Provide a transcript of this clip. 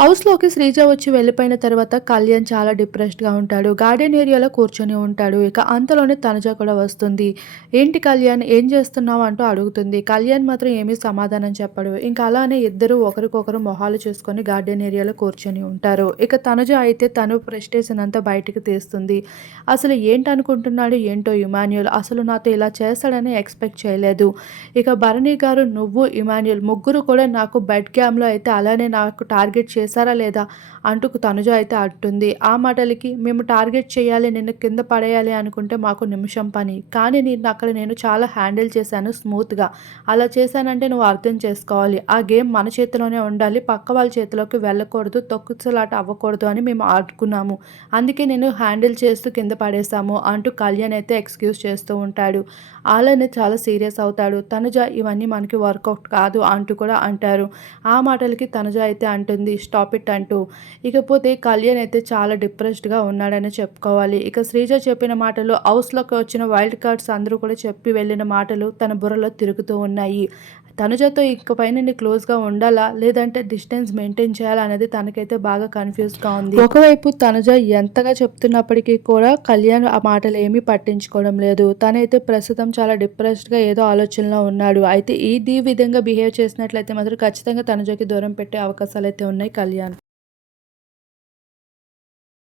హౌస్‌లోకి శ్రీజ వచ్చి వెళ్ళిపోయిన తర్వాత కళ్యాణ్ చాలా డిప్రెస్డ్‌గా ఉంటాడు. గార్డెన్ ఏరియాలో కూర్చొని ఉంటాడు. ఇక అంతలోనే తనుజ కూడా వస్తుంది. "ఏంటి కళ్యాణ్ ఏం చేస్తున్నావు?" అంటూ అడుగుతుంది. కళ్యాణ్ మాత్రం ఏమీ సమాధానం చెప్పడు. ఇంకా అలానే ఇద్దరూ ఒకరికొకరు మొహాలు చూసుకొని గార్డెన్ ఏరియాలో కూర్చొని ఉంటారు. ఇక తనుజ అయితే తను ఫ్రస్ట్రేషన్ అంతా బయటకు తీస్తుంది. అసలు ఏంటనుకుంటున్నాడు ఏంటో ఇమాన్యుల్ అసలు నాతో ఇలా చేస్తాడని ఎక్స్‌పెక్ట్ చేయలేదు. ఇక భరణి గారు, నువ్వు, ఇమాన్యుల్ ముగ్గురు కూడా నాకు బెడ్ క్యామ్‌లో అయితే అలానే నాకు టార్గెట్ చేశారా లేదా అంటూ తనుజ అయితే అంటుంది. ఆ మాటలకి మేము టార్గెట్ చేయాలి, నిన్ను కింద పడేయాలి అనుకుంటే మాకు నిమిషం పని. కానీ నేను అక్కడ నేను చాలా హ్యాండిల్ చేశాను స్మూత్‌గా. అలా చేశానంటే నువ్వు అర్థం చేసుకోవాలి. ఆ గేమ్ మన చేతిలోనే ఉండాలి. పక్క వాళ్ళ చేతిలోకి వెళ్ళకూడదు. తొక్కుసలాట అవ్వకూడదు అని మేము ఆడుకున్నాము. అందుకే నేను హ్యాండిల్ చేస్తూ కింద పడేశాము అంటూ కళ్యాణ్ అయితే ఎక్స్‌క్యూజ్ చేస్తూ ఉంటాడు. అలానే చాలా సీరియస్ అవుతాడు. తనుజ ఇవన్నీ మనకి వర్కౌట్ కాదు అంటూ కూడా అంటారు. ఆ మాటలకి తనుజ అయితే అంటుంది స్టాప్ ఇట్ అంటూ. ఇకపోతే కళ్యాణ్ అయితే చాలా డిప్రెస్డ్‌గా ఉన్నాడని చెప్పుకోవాలి. ఇక శ్రీజ చెప్పిన మాటలు హౌస్‌లోకి వచ్చిన వైల్డ్ కార్డ్స్ అందరూ కూడా చెప్పి వెళ్ళిన మాటలు తన బుర్రలో తిరుగుతూ ఉన్నాయి. తనుజతో ఇకపై నేను క్లోజ్‌గా ఉండాలా? లేదంటే డిస్టెన్స్ మెయింటైన్ చేయాలా? అనేది తనకైతే బాగా కన్‌ఫ్యూజ్‌గా ఉంది. ఒకవైపు తనుజ ఎంతగా చెప్తున్నప్పటికీ కూడా కళ్యాణ్ ఆ మాటలు ఏమీ పట్టించుకోవడం లేదు. తనైతే ప్రస్తుతం చాలా డిప్రెస్డ్‌గా ఏదో ఆలోచనలో ఉన్నాడు. అయితే ఇది విధంగా బిహేవ్ చేసినట్లయితే మాత్రం ఖచ్చితంగా తనుజకి దూరం పెట్టే అవకాశాలు అయితే ఉన్నాయి కళ్యాణ్.